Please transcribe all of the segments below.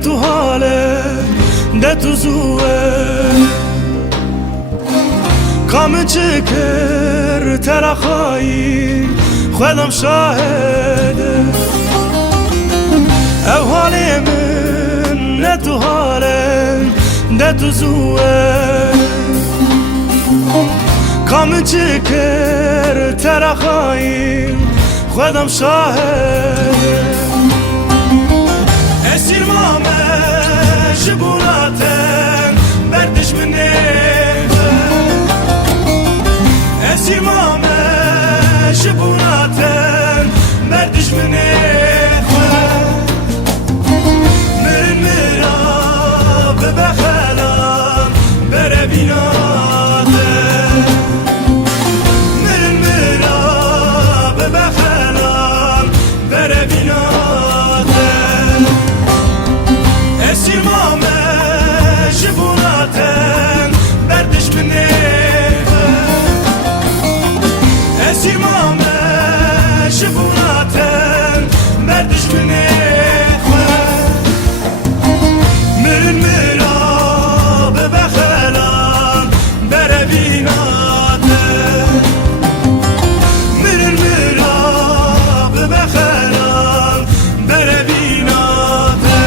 تو حاله ده تو زوه کام چکر ترخایی خودم شاهده او حالی من نه تو حاله ده تو زوه کام چکر ترخایی خودم شاهده اسیر مامه جبوناتن بردش منه اسیر مامه جبوناتن بردش منه مرن مرا ببخلان بره بیناتن مرن مرا ببخلان بره بیناتن اسیر مامه جبوناتن بردش منه اسیر مامه جبوناتن بردش منه مرن مرا ببخلان بره بیناتن مرن مرا ببخلان بره بیناتن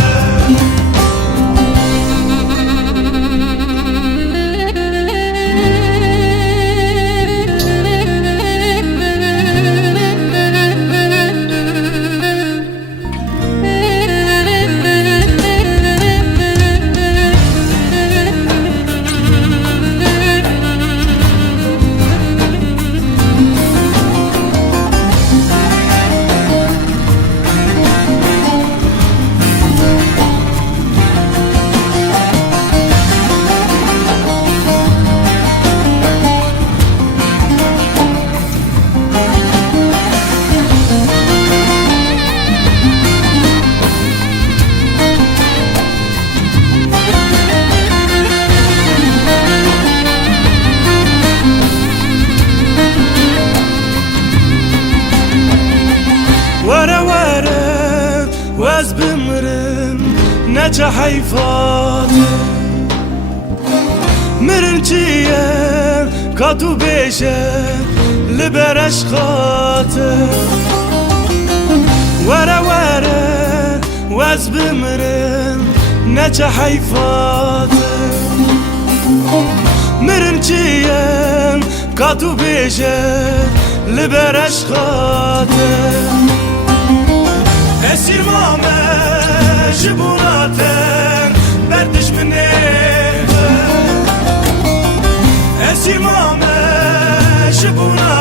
واز بمرن نجا حيفات مرن چیه کاتو بیشه لبرش خاطر ورا واز بمرن نجا حيفات مرن چیه کاتو بیشه لبرش خاطر اسیر مامه جبوناتن بردش منه اسیر مامه جبوناتن